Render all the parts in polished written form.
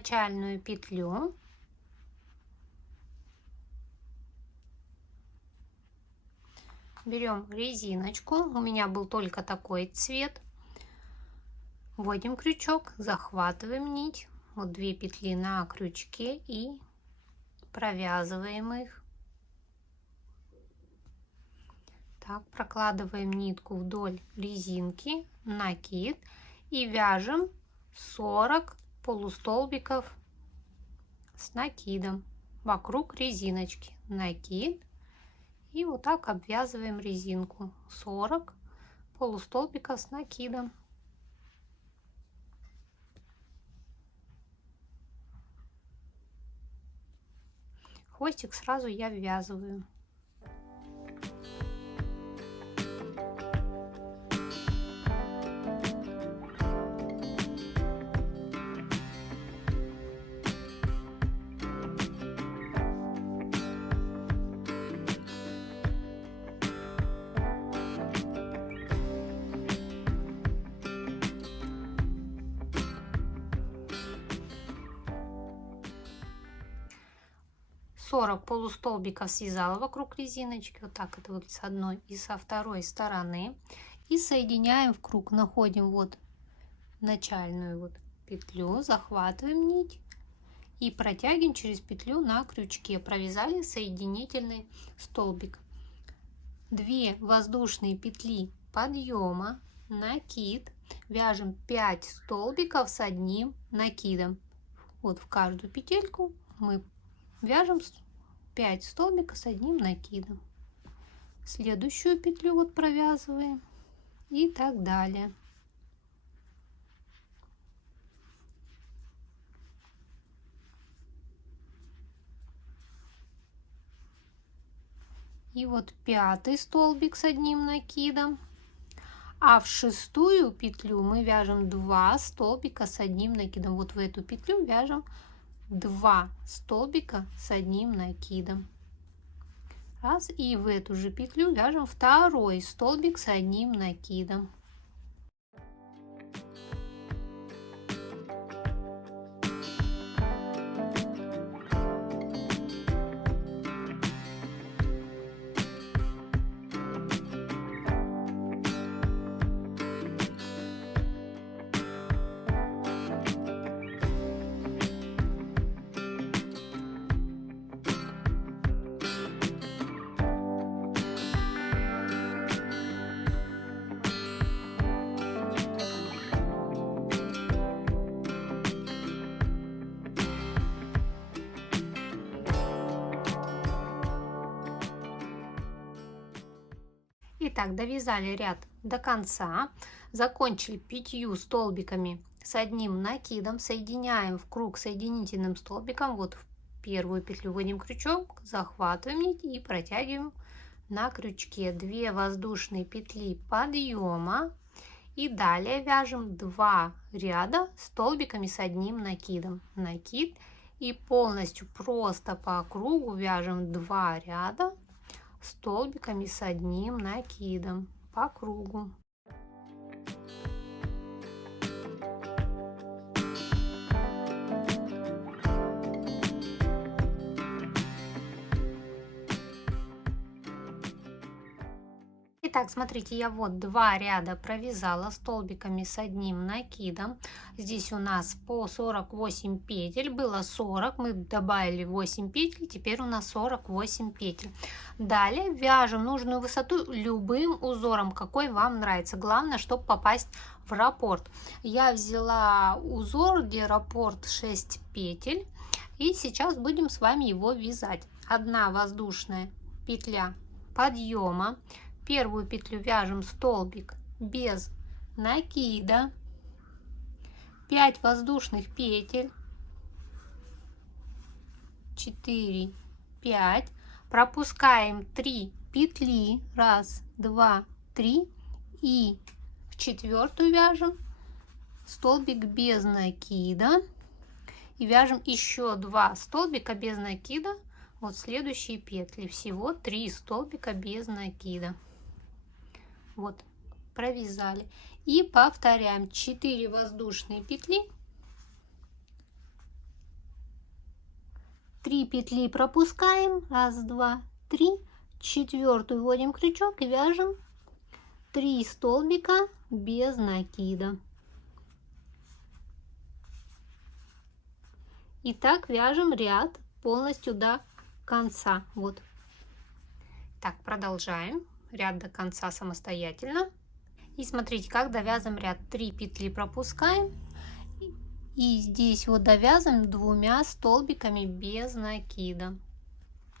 начальную петлю. Берем резиночку, у меня был только такой цвет. Вводим крючок, захватываем нить, вот 2 петли на крючке и провязываем их. Так, прокладываем нитку вдоль резинки, накид и вяжем 40 полустолбиков с накидом вокруг резиночки. Накид и вот так обвязываем резинку. 40 полустолбиков с накидом. Хвостик сразу я ввязываю. Сорок полустолбиков связала вокруг резиночки, вот так это вот с одной и со второй стороны, и соединяем в круг, находим вот начальную вот петлю, захватываем нить и протягиваем через петлю на крючке, провязали соединительный столбик. 2 воздушные петли подъема, накид, вяжем 5 столбиков с одним накидом. Вот в каждую петельку мы вяжем 5 столбиков с одним накидом. Следующую петлю вот провязываем и так далее. И вот 5-й столбик с одним накидом. А в 6-ю петлю мы вяжем 2 столбика с одним накидом. Вот в эту петлю вяжем 2 столбика с одним накидом. Раз, и в эту же петлю вяжем 2-й столбик с одним накидом. Итак, довязали ряд до конца, закончили 5 столбиками с одним накидом, соединяем в круг соединительным столбиком, вот в первую петлю вводим крючок, захватываем нить и протягиваем на крючке 2 воздушные петли подъема и далее вяжем 2 ряда столбиками с одним накидом, накид, и полностью просто по кругу вяжем 2 ряда столбиками с одним накидом по кругу. Итак, смотрите, я вот 2 ряда провязала столбиками с одним накидом. Здесь у нас по 48 петель, было 40, мы добавили 8 петель, теперь у нас 48 петель. Далее вяжем нужную высоту любым узором, какой вам нравится. Главное, чтобы попасть в раппорт. Я взяла узор, где раппорт 6 петель, и сейчас будем с вами его вязать. 1 воздушная петля подъема. Первую петлю вяжем столбик без накида, 5 воздушных петель, 4, 5, пропускаем 3 петли, 1, 2, 3, и в 4-ю вяжем столбик без накида и вяжем еще 2 столбика без накида, вот следующие петли, всего 3 столбика без накида. Вот, провязали. И повторяем 4 воздушные петли, 3 петли пропускаем, 1, 2, 3, 4 вводим крючок и вяжем 3 столбика без накида. И так вяжем ряд полностью до конца. Вот. Так, продолжаем ряд до конца самостоятельно. И смотрите, как довязываем ряд. 3 петли пропускаем. И здесь вот довязываем 2 столбиками без накида.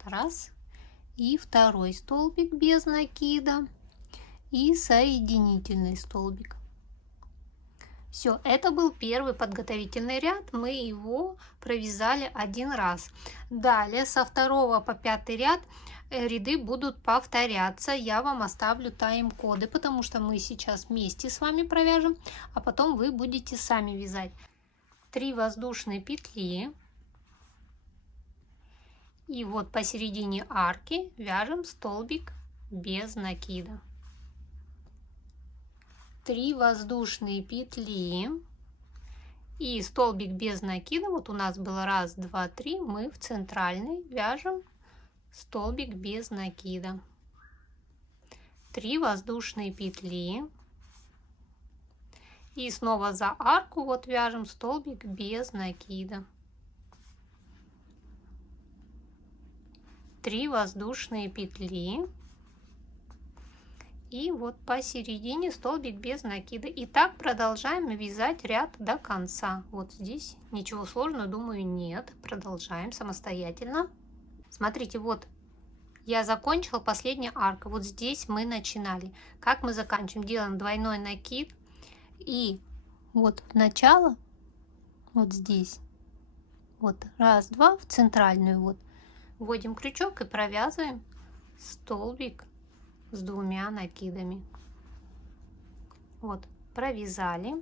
Раз. И второй столбик без накида. И соединительный столбик. Все, это был первый подготовительный ряд, мы его провязали один раз. Далее со 2 по 5 ряд ряды будут повторяться. Я вам оставлю тайм-коды, потому что мы сейчас вместе с вами провяжем, а потом вы будете сами вязать. 3 воздушные петли. И вот посередине арки вяжем столбик без накида. 3 воздушные петли и столбик без накида. Вот у нас было 1, 2, 3. Мы в центральный вяжем столбик без накида. 3 воздушные петли и снова за арку вот вяжем столбик без накида. 3 воздушные петли. И вот посередине столбик без накида. И так продолжаем вязать ряд до конца. Вот здесь ничего сложного, думаю, нет. Продолжаем самостоятельно. Смотрите, вот я закончила последняя арка. Вот здесь мы начинали. Как мы заканчиваем? Делаем двойной накид. И вот начало, вот здесь. Вот 1, 2 в центральную. Вот вводим крючок и провязываем столбик с 2 накидами. Вот, провязали.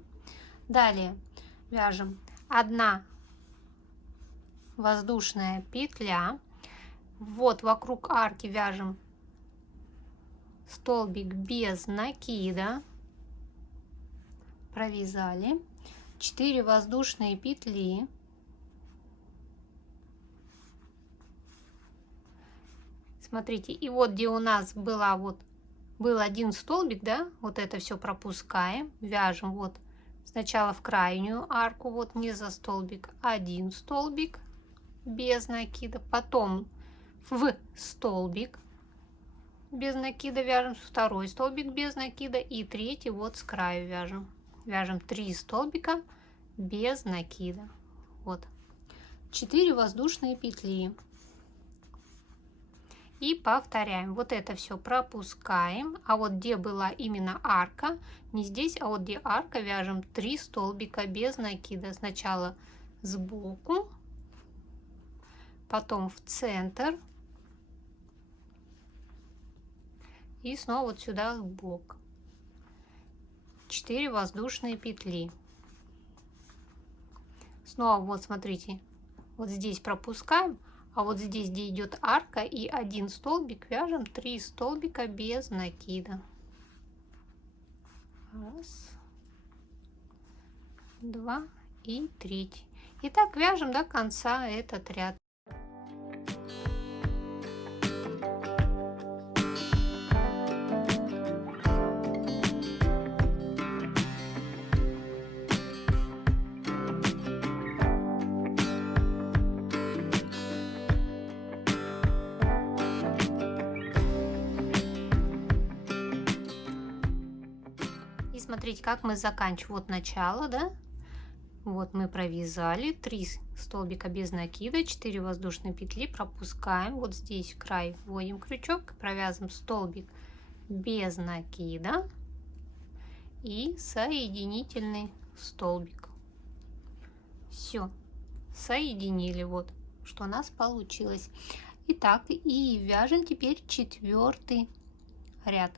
Далее вяжем 1 воздушная петля. Вот вокруг арки вяжем столбик без накида. Провязали. 4 воздушные петли. Смотрите, и вот где у нас был один столбик, да, вот это все пропускаем, вяжем вот сначала в крайнюю арку, вот не за столбик, 1 столбик без накида, потом в столбик без накида вяжем, 2 столбик без накида и 3 вот с краю вяжем. Вяжем 3 столбика без накида. Вот 4 воздушные петли. И повторяем. Вот это все пропускаем. А вот где была именно арка, не здесь, а вот где арка, вяжем 3 столбика без накида. Сначала сбоку, потом в центр и снова вот сюда в бок. 4 воздушные петли. Снова вот смотрите, вот здесь пропускаем. А вот здесь, где идет арка и 1 столбик, вяжем 3 столбика без накида. 1, 2 и 3. И так вяжем до конца этот ряд. Смотрите, как мы заканчиваем. Вот начало, да? Вот мы провязали 3 столбика без накида, 4 воздушные петли, пропускаем. Вот здесь в край вводим крючок, провязываем столбик без накида и соединительный столбик. Все, соединили. Вот что у нас получилось. Итак, и вяжем теперь 4-й ряд.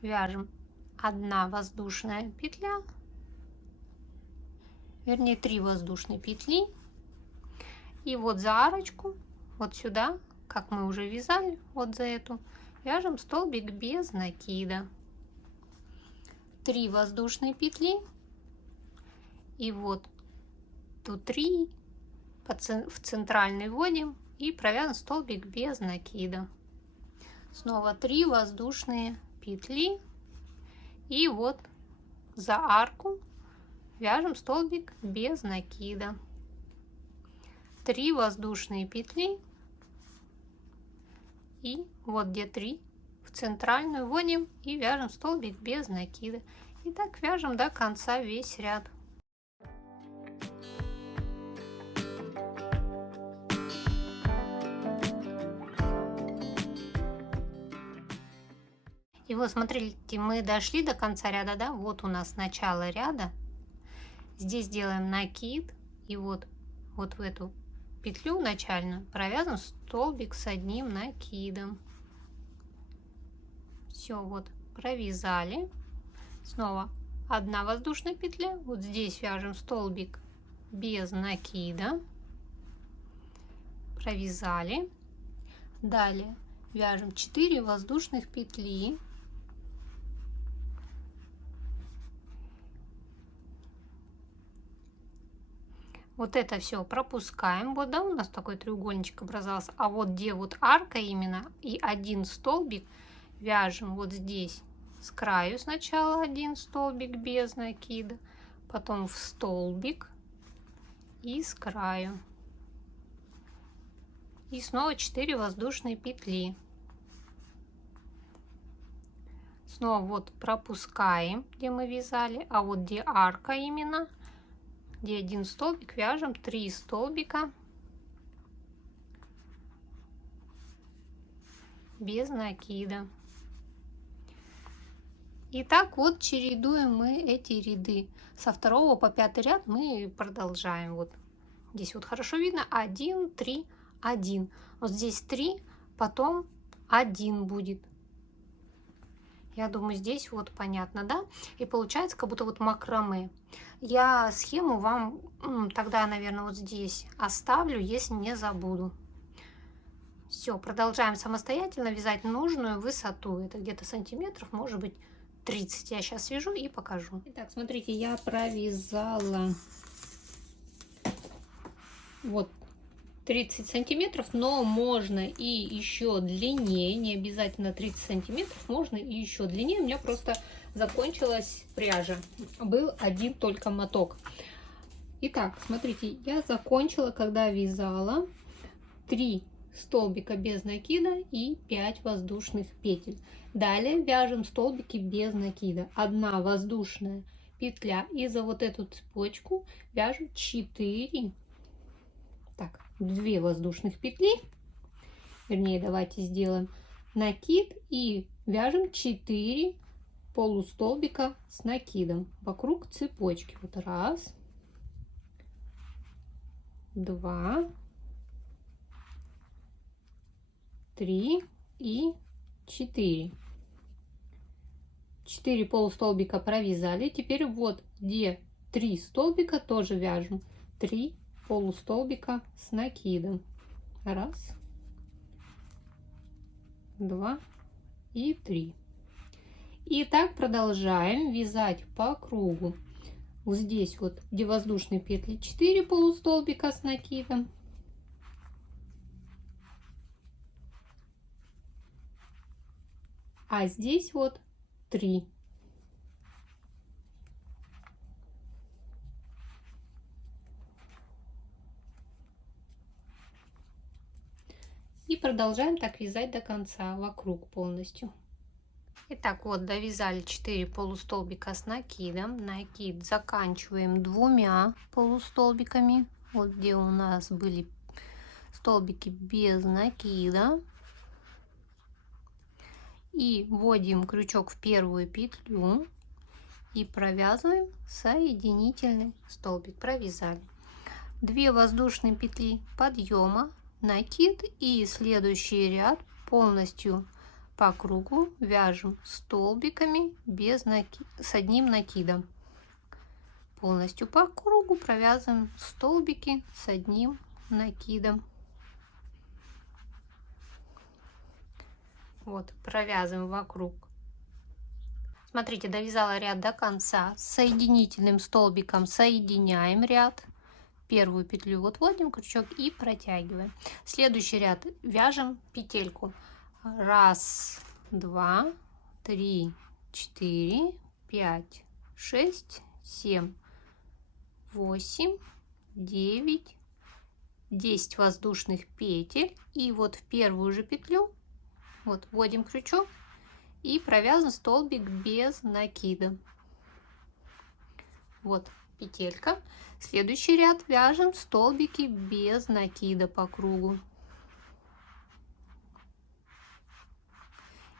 Вяжем 1 воздушная петля, вернее 3 воздушные петли, и вот за арочку, вот сюда, как мы уже вязали, вот за эту, вяжем столбик без накида. 3 воздушные петли, и вот тут 3 в центральный вводим и провязываем столбик без накида. Снова 3 воздушные петли и вот за арку вяжем столбик без накида. 3 воздушные петли и вот где 3 в центральную вводим и вяжем столбик без накида. И так вяжем до конца весь ряд. И вот смотрите, мы дошли до конца ряда, да, вот у нас начало ряда. Здесь делаем накид и вот в эту петлю начальную провязываем столбик с одним накидом. Все, вот провязали. Снова 1 воздушная петля, вот здесь вяжем столбик без накида, провязали. Далее вяжем 4 воздушных петли. Вот это все пропускаем. Вот, да, у нас такой треугольничек образовался. А вот где вот арка именно и 1 столбик вяжем вот здесь с краю сначала 1 столбик без накида, потом в столбик и с краю. И снова 4 воздушные петли. Снова вот пропускаем, где мы вязали, а вот где арка именно, где 1 столбик, вяжем 3 столбика без накида. И так вот чередуем мы эти ряды. Со 2 по 5 ряд мы продолжаем. Вот здесь вот хорошо видно 1, 3, 1. Вот здесь 3, потом 1 будет. Я думаю, здесь вот понятно, да? И получается как будто вот макраме. Я схему вам тогда, наверное, вот здесь оставлю, если не забуду. Все, продолжаем самостоятельно вязать нужную высоту. Это где-то сантиметров, может быть, 30. Я сейчас свяжу и покажу. Итак, смотрите, я провязала вот 30 сантиметров, но можно и еще длиннее, не обязательно 30 сантиметров, можно и еще длиннее. У меня просто закончилась пряжа, был 1 только моток. Итак, смотрите, я закончила, когда вязала 3 столбика без накида и 5 воздушных петель. Далее вяжем столбики без накида. 1 воздушная петля и за вот эту цепочку вяжем 4, так, 2 воздушных петли, вернее, давайте сделаем накид и вяжем 4 полустолбика с накидом вокруг цепочки. Вот 1, 2, 3 и 4. 4 полустолбика провязали. Теперь вот где 3 столбика тоже вяжем 3 полустолбика с накидом. 1, 2 и 3. И так продолжаем вязать по кругу. Вот здесь вот, где воздушные петли, 4 полустолбика с накидом. А здесь вот 3. И продолжаем так вязать до конца, вокруг полностью. Итак, вот довязали 4 полустолбика с накидом. Накид заканчиваем 2 полустолбиками. Вот где у нас были столбики без накида. И вводим крючок в первую петлю и провязываем соединительный столбик. Провязали 2 воздушные петли подъема, накид и следующий ряд полностью по кругу вяжем столбиками без с одним накидом. Полностью по кругу провязываем столбики с одним накидом. Вот, провязываем вокруг. Смотрите, довязала ряд до конца. С соединительным столбиком соединяем ряд. первую петлю вот вводим крючок и протягиваем. Следующий ряд вяжем петельку. 1, 2, 3, 4, 5, 6, 7, 8, 9, 10 воздушных петель. И вот в первую же петлю вот вводим крючок и провязан столбик без накида. Вот петелька. Следующий ряд вяжем столбики без накида по кругу.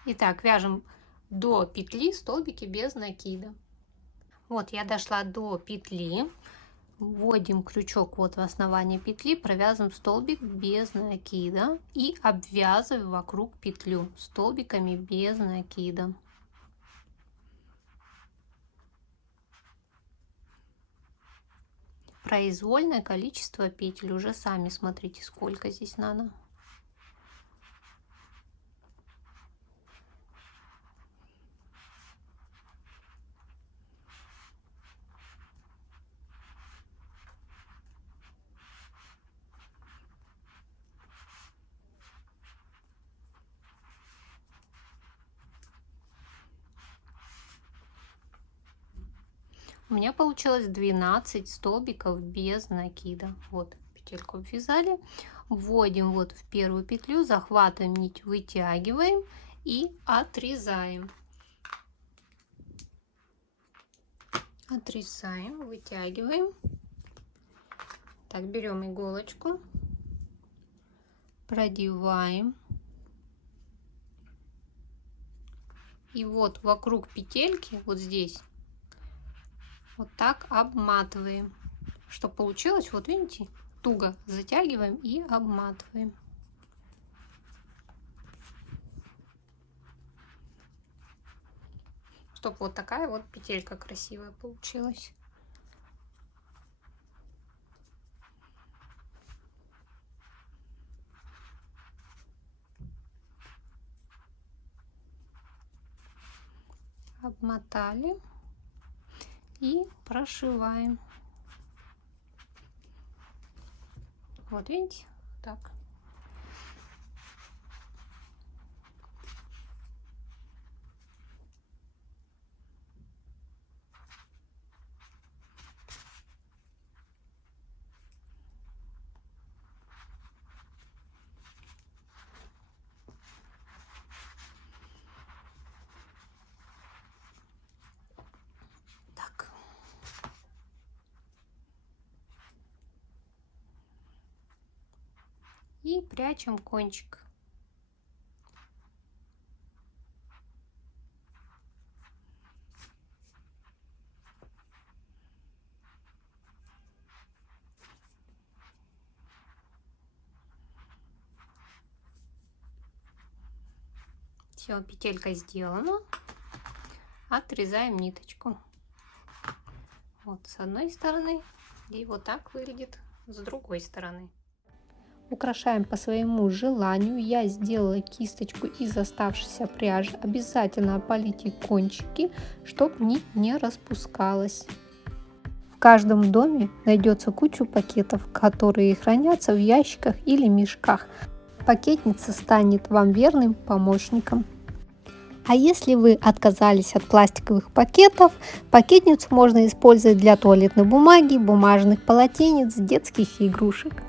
Итак, вяжем до петли столбики без накида. Вот я дошла до петли. Вводим крючок вот в основание петли, провязываем столбик без накида и обвязываем вокруг петлю столбиками без накида. Произвольное количество петель, уже сами смотрите, сколько здесь надо. У меня получилось 12 столбиков без накида. Вот петельку обвязали, вводим вот в первую петлю, захватываем нить, вытягиваем и отрезаем. Отрезаем, вытягиваем. Так, берем иголочку, продеваем. И вот вокруг петельки, вот здесь, вот так обматываем, чтобы получилось, вот видите, туго затягиваем и обматываем. Чтобы вот такая вот петелька красивая получилась. Обмотали и прошиваем. Вот видите, так. И прячем кончик. Все, петелька сделана. Отрезаем ниточку. Вот с одной стороны. И вот так выглядит с другой стороны. Украшаем по своему желанию. Я сделала кисточку из оставшейся пряжи. Обязательно опалите кончики, чтобы нить не распускалась. В каждом доме найдется кучу пакетов, которые хранятся в ящиках или мешках. Пакетница станет вам верным помощником. А если вы отказались от пластиковых пакетов, пакетницу можно использовать для туалетной бумаги, бумажных полотенец, детских игрушек.